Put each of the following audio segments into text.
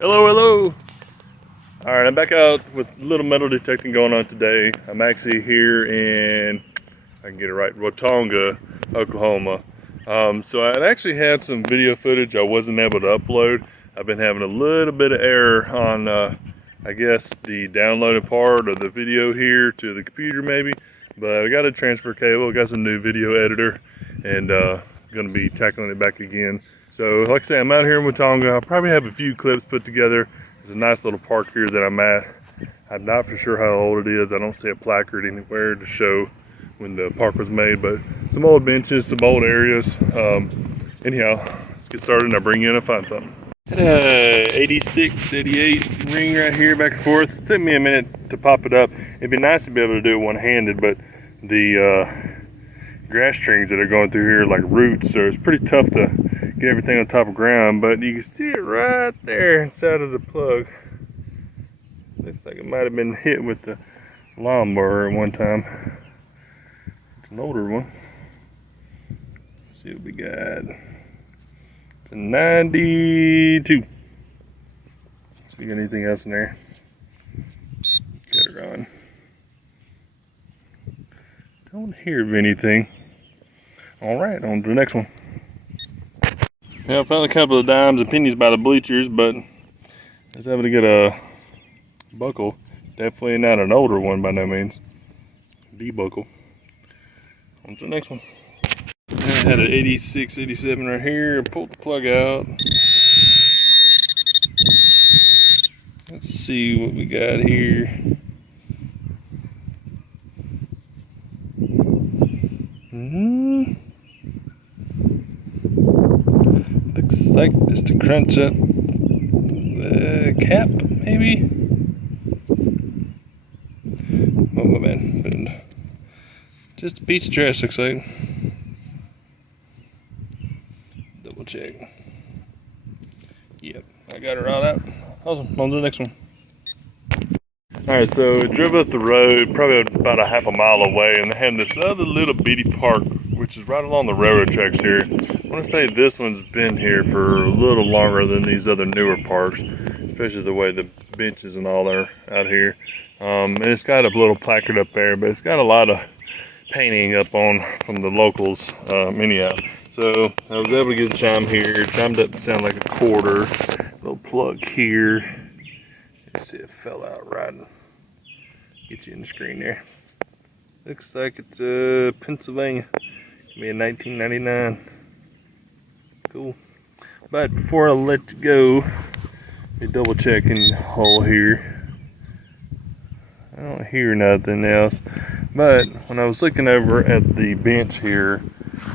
Hello, hello. All right, I'm back out with a little metal detecting going on today. I'm actually here in, I can get it right, Watonga, Oklahoma. So I actually had some video footage I wasn't able to upload. I've been having a little bit of error on, I guess, the downloaded part of the video here to the computer maybe. But I got a transfer cable, got some new video editor, and gonna be tackling it back again. So like I say, I'm out here in Watonga. I'll probably have a few clips put together. There's a nice little park here that I'm at. I'm not for sure how old it is. I don't see a placard anywhere to show when the park was made, but some old benches, some old areas. Anyhow, let's get started and I'll bring you in and find something. 86, 88 ring right here, back and forth. It took me a minute to pop it up. It'd be nice to be able to do it one-handed, but the grass strings that are going through here are like roots, so it's pretty tough to get everything on top of ground, but you can see it right there inside of the plug. Looks like it might have been hit with the lawnmower at one time. It's an older one. Let's see what we got. It's a 92. See you got anything else in there? Get her on. Don't hear of anything. All right, on to the next one. Yeah, I found a couple of dimes and pennies by the bleachers, but I was able to get a buckle. Definitely not an older one by no means. D-buckle. On to the next one. I had an 86, 87 right here. Pulled the plug out. Let's see what we got here. Looks like just to crunch up the cap, maybe. Oh my bad. Just a piece of trash, looks like. Double check. Yep, I got her all out. Awesome, on to the next one. Alright, so I drove up the road, probably about a half a mile away, and they had this other little bitty park, which is right along the railroad tracks here. I want to say this one's been here for a little longer than these other newer parks, especially the way the benches and all are out here. And it's got a little placard up there, but it's got a lot of painting up on from the locals anyhow. So I was able to get a chime here. Chimed up to sound like a quarter. Little plug here. Let's see, it fell out right. Get you in the screen there. Looks like it's Pennsylvania. Maybe a 1999. Cool. But before I let you go, let me double check in the hole here. I don't hear nothing else. But when I was looking over at the bench here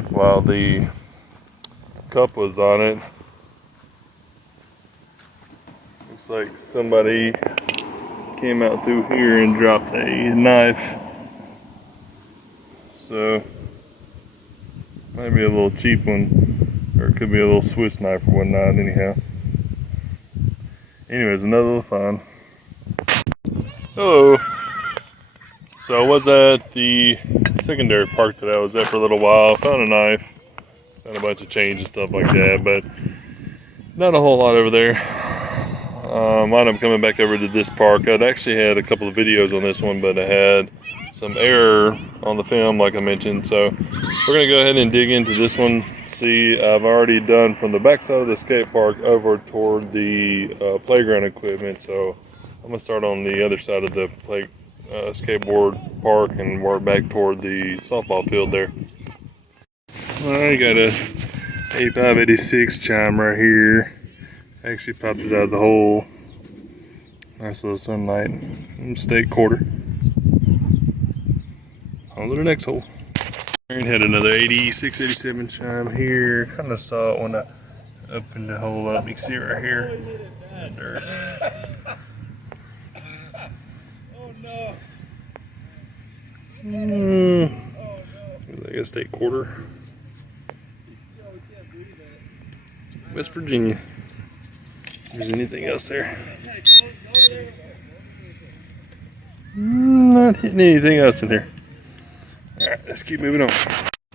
while the cup was on it, looks like somebody came out through here and dropped a knife. So maybe a little cheap one, or it could be a little Swiss knife or whatnot. Anyhow, anyways, another little find. Hello. So I was at the secondary park that I was at for a little while. Found a knife, found a bunch of change and stuff like that, but not a whole lot over there. Wound up coming back over to this park. I'd actually had a couple of videos on this one, but I had some error on the film, like I mentioned. So we're gonna go ahead and dig into this one. See, I've already done from the back side of the skate park over toward the playground equipment. So I'm gonna start on the other side of the skateboard park and work back toward the softball field there. I got a 85, 86 chime right here. Actually popped it out of the hole. Nice little sunlight. State quarter. On to the next hole. And had another 86, 87 chime here. Kind of saw it when I opened the hole up. You can see it right here. The dirt. Oh no. Like a state quarter. West Virginia. If there's anything else there. Not hitting anything else in here. Alright, let's keep moving on.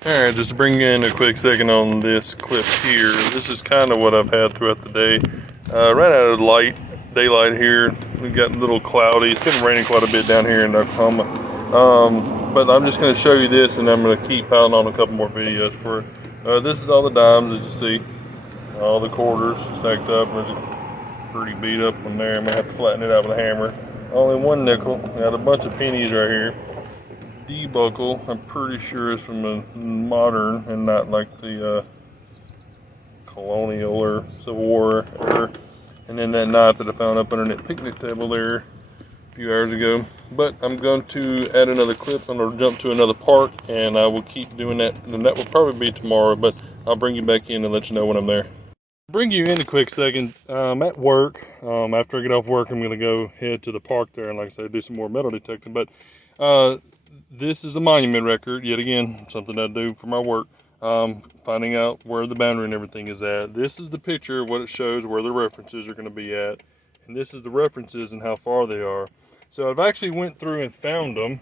Alright, just to bring in a quick second on this clip here. This is kind of what I've had throughout the day. Ran out of daylight here. We got a little cloudy. It's been raining quite a bit down here in Oklahoma. But I'm just going to show you this, and I'm going to keep piling on a couple more videos for it. This is all the dimes, as you see. All the quarters stacked up. There's a pretty beat up one there. I'm going to have to flatten it out with a hammer. Only one nickel. Got a bunch of pennies right here. D-buckle. I'm pretty sure it's from a modern and not like the colonial or Civil War era. And then that knife that I found up underneath the picnic table there a few hours ago. But I'm going to add another clip. I'm going to jump to another park, and I will keep doing that. And that will probably be tomorrow, but I'll bring you back in and let you know when I'm there. Bring you in a quick second. I'm at work. After I get off work, I'm going to go head to the park there and, like I said, do some more metal detecting. But this is a monument record, yet again, something I do for my work. Finding out where the boundary and everything is at. This is the picture of what it shows, where the references are going to be at. And this is the references and how far they are. So I've actually went through and found them.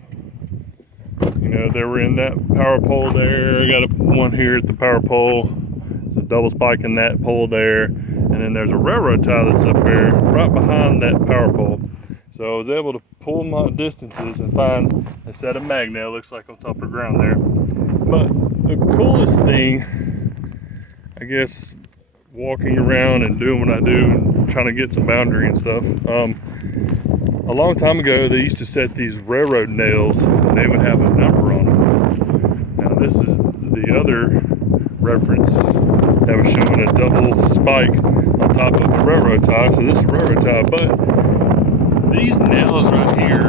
You know, they were in that power pole there. I got one here at the power pole. There's a double spike in that pole there. And then there's a railroad tie that's up there right behind that power pole. So I was able to pull my distances and find a set of magnet, looks like on top of the ground there. But the coolest thing, I guess, walking around and doing what I do and trying to get some boundary and stuff. A long time ago, they used to set these railroad nails and they would have a number on them. Now this is the other reference that was showing a double spike on top of the railroad tie. So this is railroad tie, but these nails right here,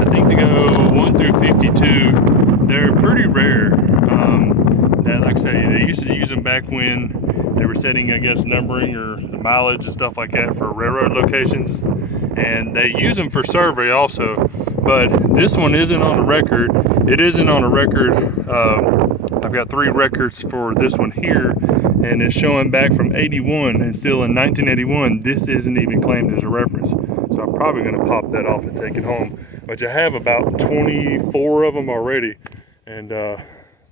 I think they go 1 through 52. They're pretty rare. That, like I say, they used to use them back when they were setting, I guess, numbering or mileage and stuff like that for railroad locations. And they use them for survey also. But this one isn't on the record. It isn't on a record. I've got 3 records for this one here, and it's showing back from 81, and still in 1981, this isn't even claimed as a reference. So I'm probably going to pop that off and take it home. But you have about 24 of them already. And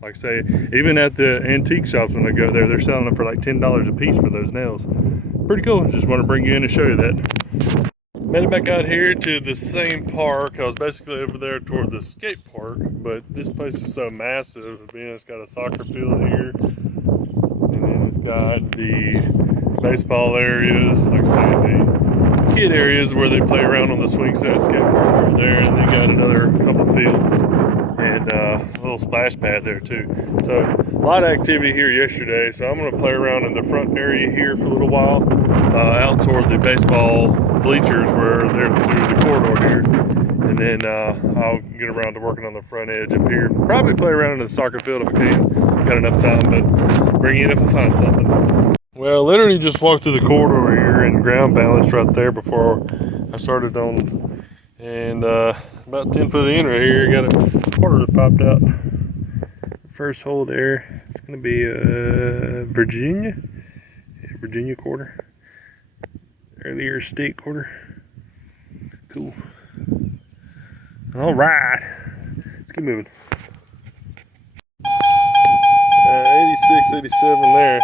like I say, even at the antique shops when I go there, they're selling them for like $10 a piece for those nails. Pretty cool. Just want to bring you in and show you that. Made it back out here to the same park. I was basically over there toward the skate park, but this place is so massive. I mean, it's got a soccer field here, and then it's got the baseball areas, like I say, the kid areas where they play around on the swing set skate park over there, and they got another couple of fields and a little splash pad there too. So a lot of activity here yesterday. So I'm going to play around in the front area here for a little while, out toward the baseball bleachers where they're through the corridor here, and then I'll get around to working on the front edge up here. Probably play around in the soccer field if I can. Got enough time, but bring you in if I find something. Well, literally just walked through the corridor here and ground balanced right there before I started on, and about 10 foot in right here, got a quarter that popped out. First hole there, it's going to be Virginia. Yeah, Virginia quarter. Earlier state quarter. Cool. All right, let's keep moving. 86, 87 there.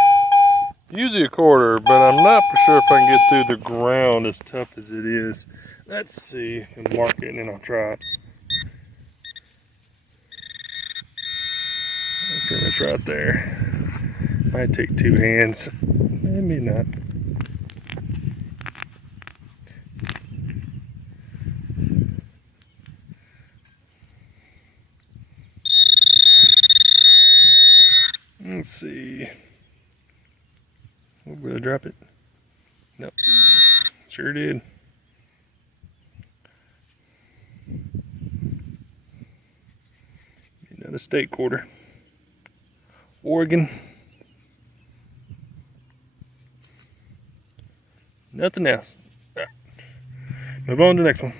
Usually a quarter, but I'm not for sure if I can get through the ground as tough as it is. Let's see, and mark it, and then I'll try it. Pretty much right there. Might take 2 hands, maybe not. Let's see. Oh, will I drop it? Nope. Sure did. Another state quarter. Oregon. Nothing else. Right. Move on to the next one.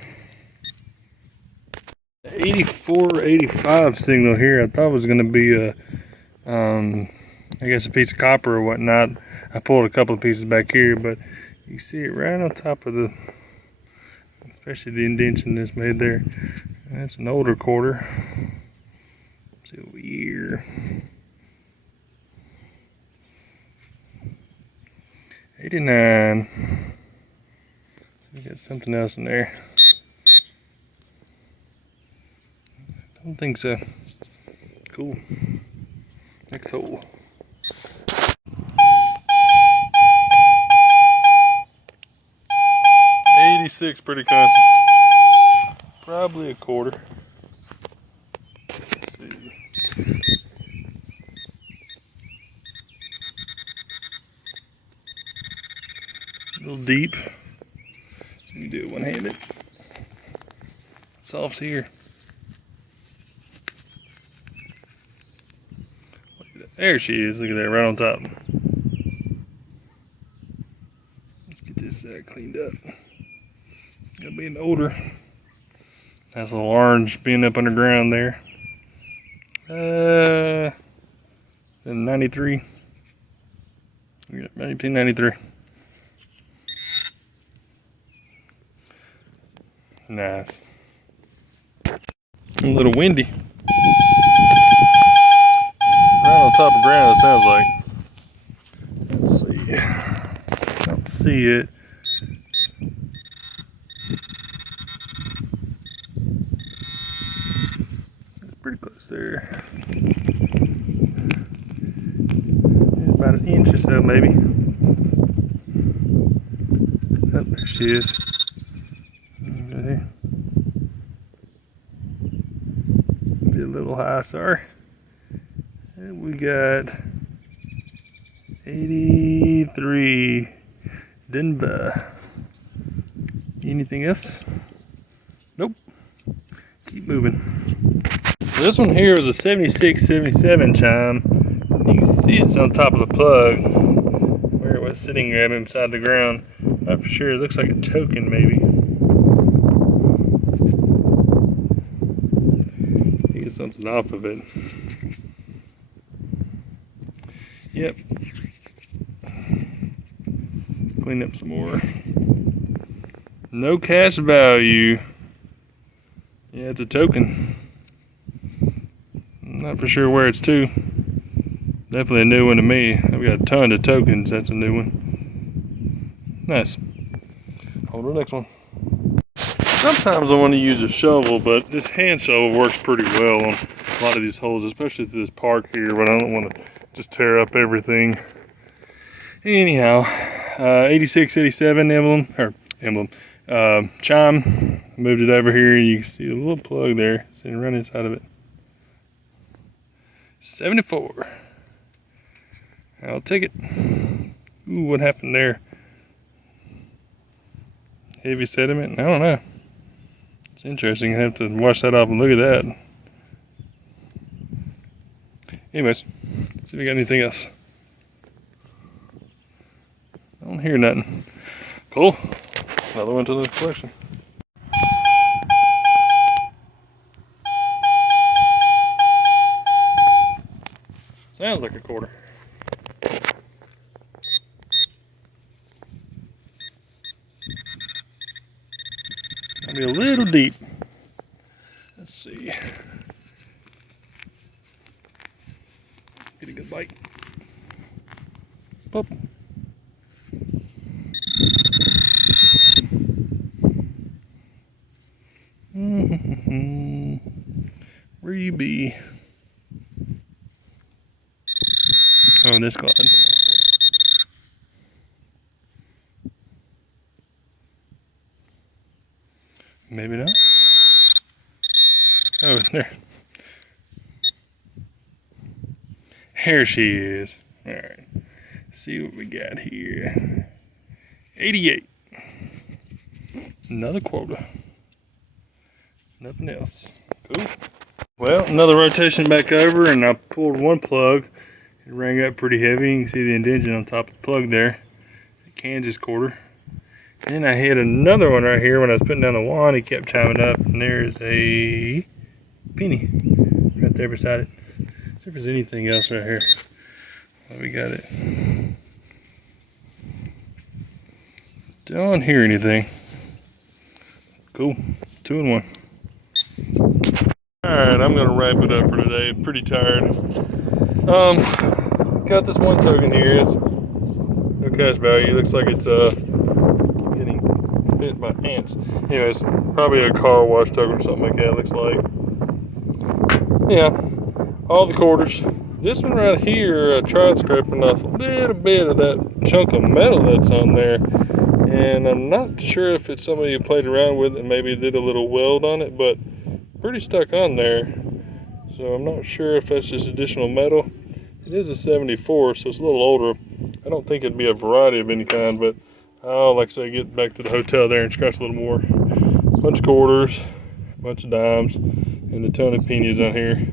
84, 85 signal here. I thought it was going to be a, I guess a piece of copper or whatnot. I pulled a couple of pieces back here, but you see it right on top of the, especially the indentation that's made there. That's an older quarter. Let's see over here. 89. So we got something else in there. Don't think so. Cool. Next hole. 86, pretty constant. Probably a quarter. Let's see. A little deep. So you can do it one-handed. Soft's here. There she is. Look at that, right on top. Let's get this cleaned up. Gotta be an odor. That's a little orange being up underground there. 93. Yeah, 1993. Nice. A little windy. Right on top of ground, it sounds like. Let's see. I don't see it. It's pretty close there. About an inch or so, maybe. Oh, there she is. Right there. Be a little high, sorry. And we got 83 Denver. Anything else? Nope. Keep moving. So this one here is a 76-77 chime. You can see it's on top of the plug where it was sitting at inside the ground. Not for sure. It looks like a token, maybe. Get something off of it. Yep. Clean up some more. No cash value. Yeah, it's a token. I'm not for sure where it's to. Definitely a new one to me. I've got a ton of tokens. That's a new one. Nice. Hold the next one. Sometimes I want to use a shovel, but this hand shovel works pretty well on a lot of these holes, especially through this park here, but I don't want to just tear up everything. Anyhow, 86, 87 chime. Moved it over here. You can see a little plug there sitting right inside of it. 74. I'll take it. Ooh, what happened there? Heavy sediment? I don't know. It's interesting. I have to wash that off and look at that. Anyways, let's see if we got anything else. I don't hear nothing. Cool. Another one to the collection. Sounds like a quarter. Might be a little deep. Let's see. Get a good bite. Pop. Where you be? Oh, this cloud. Maybe not. Oh, there. There she is. All right. See what we got here. 88. Another quota. Nothing else. Cool. Well, another rotation back over, and I pulled one plug. It rang up pretty heavy. You can see the indentation on top of the plug there. A Kansas quarter. Then I hit another one right here when I was putting down the wand. It kept chiming up, and there's a penny right there beside it. See if there's anything else right here. Oh, we got it. Don't hear anything. Cool. 2 and 1. Alright, I'm gonna wrap it up for today. Pretty tired. Got this one token here. It's okay cash value. It looks like it's getting bit by ants. Anyways, probably a car wash token or something like that, it looks like. Yeah, all the quarters. This one right here, I tried scraping off a little bit of that chunk of metal that's on there. And I'm not sure if it's somebody who played around with it and maybe did a little weld on it, but pretty stuck on there. So I'm not sure if that's just additional metal. It is a 74, so it's a little older. I don't think it'd be a variety of any kind, but I'll, like I say, get back to the hotel there and scratch a little more. Bunch of quarters, bunch of dimes, and a ton of pennies on here.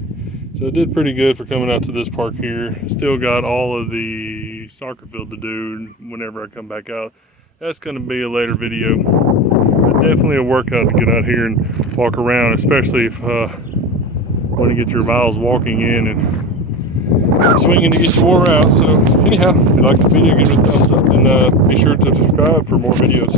So it did pretty good for coming out to this park here. Still got all of the soccer field to do whenever I come back out. That's going to be a later video. But definitely a workout to get out here and walk around, especially if want to get your miles walking in and swinging to get you wore out. So anyhow, if you like the video, give it a thumbs up and be sure to subscribe for more videos.